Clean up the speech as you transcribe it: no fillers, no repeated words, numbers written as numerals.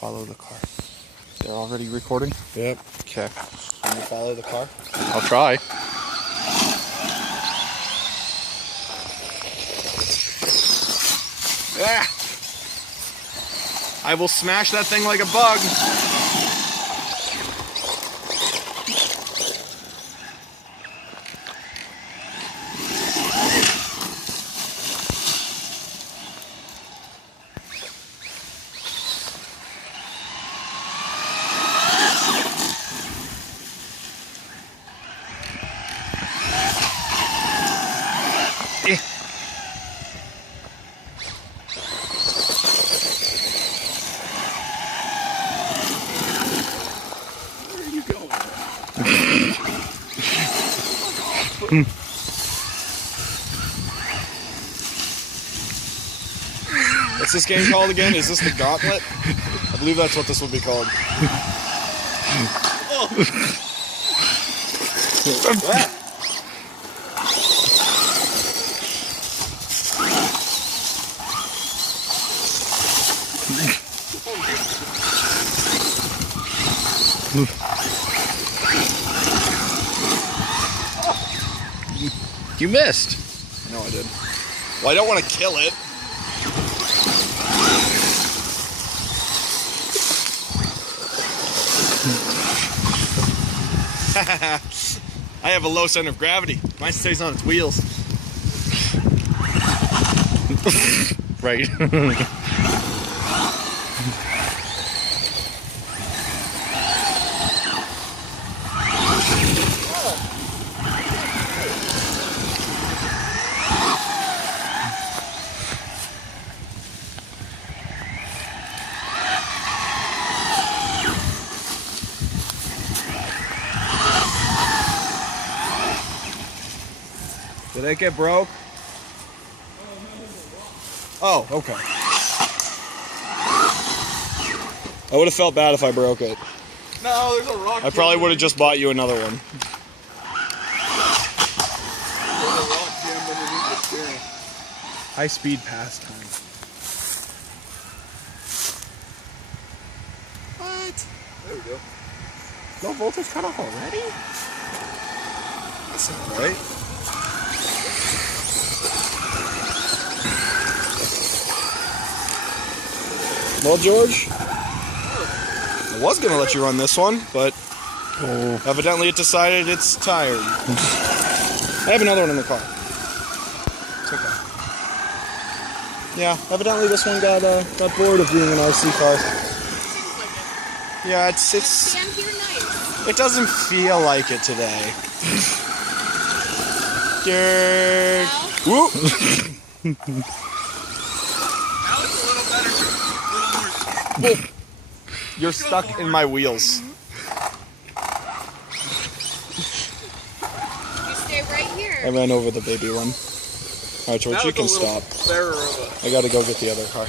Follow the car. They're already recording? Yep. Okay. Can you follow the car? I'll try. Ah! I will smash that thing like a bug. What's this game called again? Is this the Gauntlet? I believe that's what this will be called. You missed. No, I did. Well, I don't want to kill it. I have a low center of gravity. Mine stays on its wheels. Right. Did it get broke? Oh, okay. I would have felt bad if I broke it. No, there's a rock. I probably would have just bought you another one. There's a rock jammed underneath the steering. High speed pastime. What? There we go. Low voltage cut off already? That's not right. Well, George, I was going to let you run this one, but evidently it decided it's tired. I have another one in the car. It's okay. Yeah, evidently this one got bored of being an RC car. Yeah, it doesn't feel like it today. Whoop. You're stuck in my wheels. You stay right here. I ran over the baby one. Alright, George, you can stop. I I gotta go get the other car.